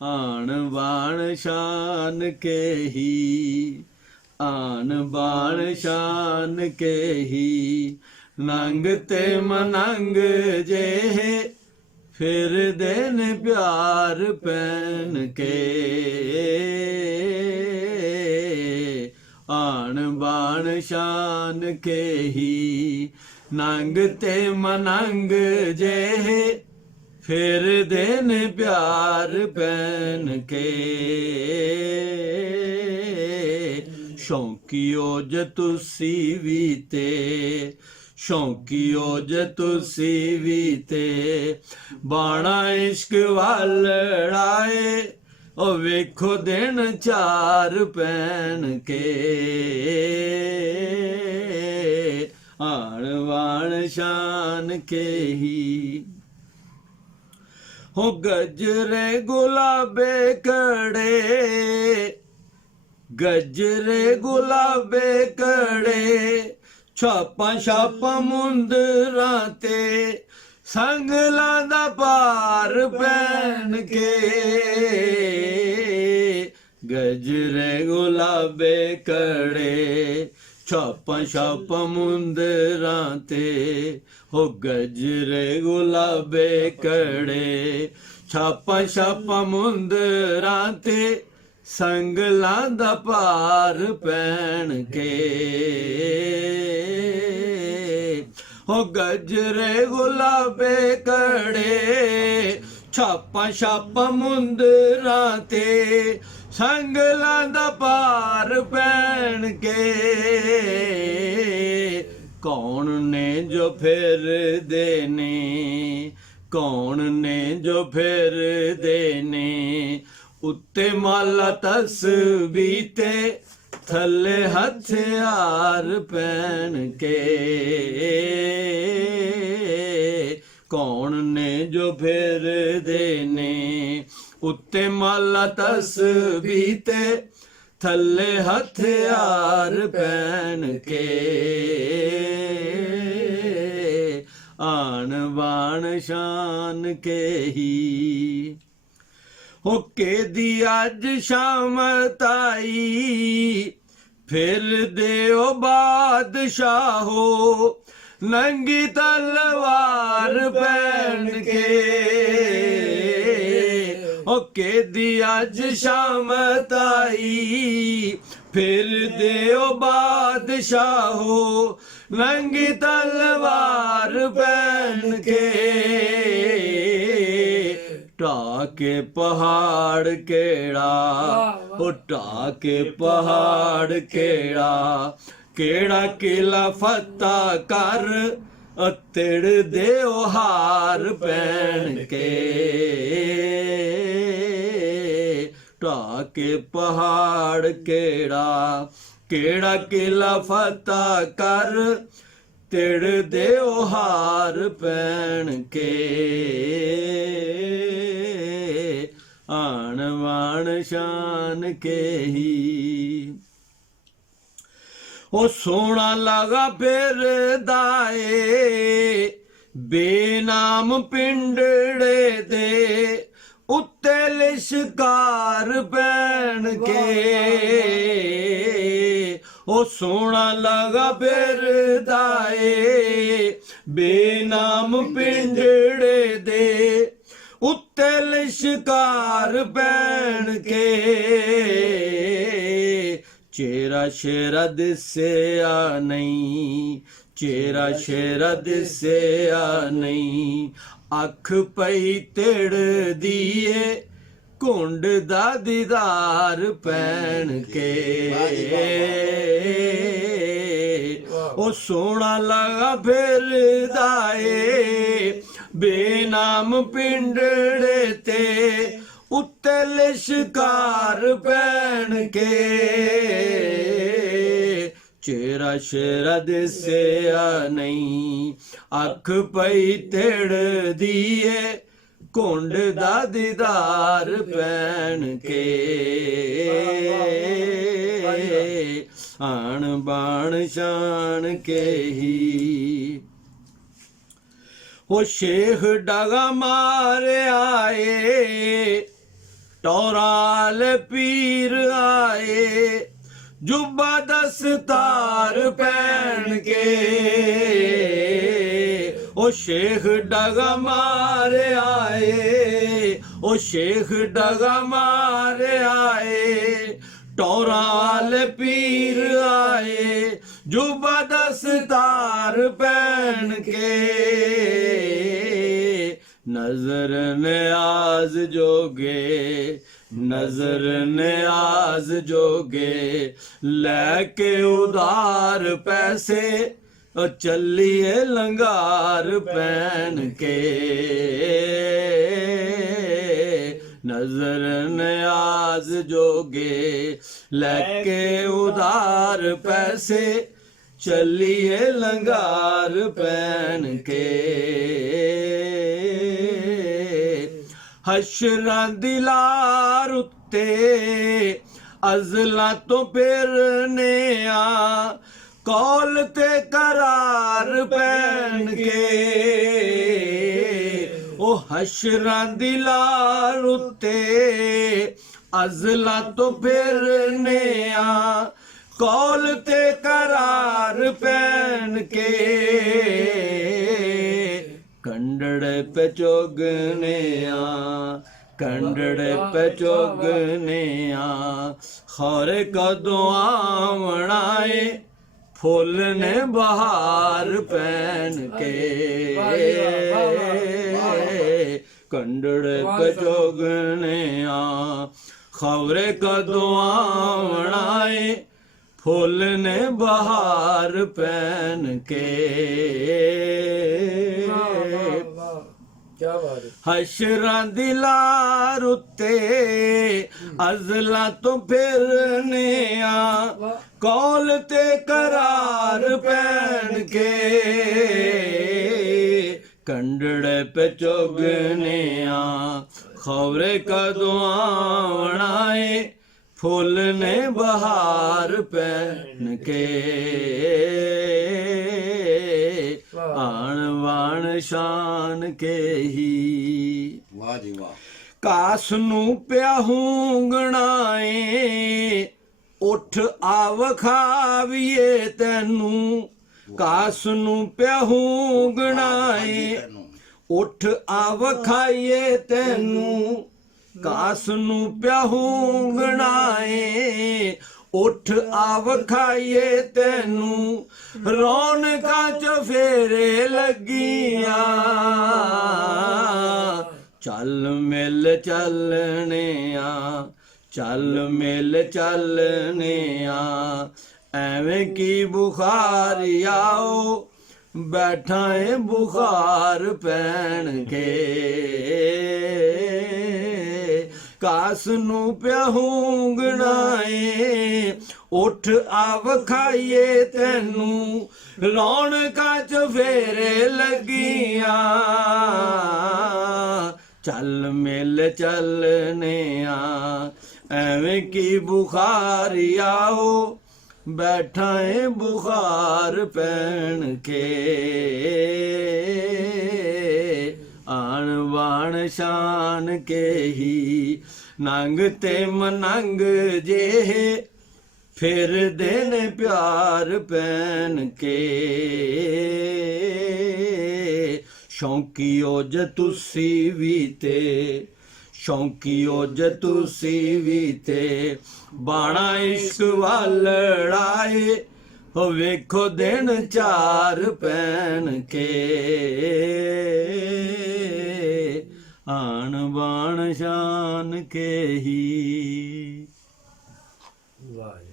आन बाण शान के ही, आन बाण शान के ही, नंग ते मनंग जे फिर देन प्यार पहन के। आन बाण शान के ही, नंग ते मनंग जे फिर देन प्यार पहन के। शौकियो ज तुसी भी ते, शौकियो ज तुसी भी ते, बाणा इश्क वाल लड़ाए ओ वेखो दिन चार पहन के। आन बाण शान के ही, हो गजरे गुलाबे कड़े, गजरे गुलाबे कड़े, छापा छापा मुंदरा ते, संगला दा पार पहन के। गजरे गुलाबे कड़े, छापा छापा मुंदरा ते, हो गजरे गुलाबे कड़े, छापा छापा मुंदरा ते, संगला दा पार पहन के। हो गजरे गुलाबे कड़े, छापा छापा मुंदरा ते, संगला दा पार पहन के। कौन ने जो फिर देने, कौन ने जो फिर देने, उत्ते माला तस्बीह ते, थले हथियार पहन के। कौन ने जो फिर देने, उत्ते माला तस्बीह ते, थले हथियार पहन के। आन बाण शान के ही, हो के दी अज शाम ताई, फिर देओ बादशाहो, नंगी तलवार पहन के। हो के दी अज शाम ताई, फिर देओ बादशाहो, नंगी तलवार पहन के। टाके पहाड़ केड़ा, ओ टाके पहाड़ केड़ा, केड़ा किला फत्ता कर, तिड़ देओ हार पहन के। टाके पहाड़ केड़ा, केड़ा किला फत्ता कर, तिड़ देओ हार पहन के। आन बाण शान के ही, ओ सोना लगा फिर दाए, बेनाम पिंडड़े दे, उत्ते लिशकार पहन के। ओ सोना लगा फिर दाए, बेनाम पिंडड़े दे, उत्ते लिशकार पहन के। चेहरा शेरा दिसेया नहीं, चेहरा शेरा दिसेया नहीं, अख पई तिड़ दिए, कुंड दा दीदार पहन के। ओ सोना लगा फिर दाए, बेनाम पिंडड़े ते, उत्ते लिशकार पहन के। चेहरा शेरा दिसेया नहीं, अख पई तिड़ दिए, कुंड दा दीदार पहन के। आन बाण शान के ही, ओ शेख डगा मारे आए, टौराल पीर आए जुब्बा दस्तार पहन के, ओ शेख डगा मारे आए, ओ शेख डगा मारे आए, टौराल पीर आए जुब्बा दस्तार पहन के, नजर नियाज जोगे, नजर नियाज जोगे, लेके उधार पैसे चलिए लंगार पहन के, नजर नियाज जोगे, लेके उधार पैसे चलिए लंगार पहन के, हशरां दिलार उत्ते अज़लां तो फिरने आ, कौल ते करार पहन के, ओ हशरां दिलार उत्ते अज़लां तो फिरने आ, कौल ते करार पहन के, कंडड़ पे चोगने आ, कंडड़ पे चोगने आ, खौरे कदों आवणाए फुल ने बहार पहन के, कंडड़ पे चोगने आ, खौरे कदों आवणाए फुल ने बहार पहन के, हशरां दिलार उत्ते अज़लां तो फिरने आ, कौल ते करार पहन के, कंडड़ पे चुगने आ, खौरे कदों आवणाए फुल ने बहार पहन के, आन वाण शान के ही, वाह जी वाह, कास नू पिया हूंगणाए, उठ आव खाविए तैनू, कास नू पिया हूंगणाए, उठ आव खाइए तैनू, कास नू पिया हूंगणाए, उठ आव खाइए तैनू, रौनकां च फेरे लगियां, चल मिल चलने आ, चल मिल चलने आ, एवें की बुखार आओ बैठा है बुखार पहन के, कास नू पिया हूंगणाए, उठ आव खाइए तैनू, रौनकां च फेरे लगियां, चल मिल चलने आ, एवें की बुखार आओ बैठा है बुखार पहन के, आन बाण शान के ही, नंग ते मनंग जे फिर देने प्यार पहन के, शौकीओ ज तुसी भी ते, शौकीओ ज तुसी भी ते, बाणा इश्क वाल लड़ाए, हो वेखो दिन चार पहन के, आन बाण शान के ही। वाह।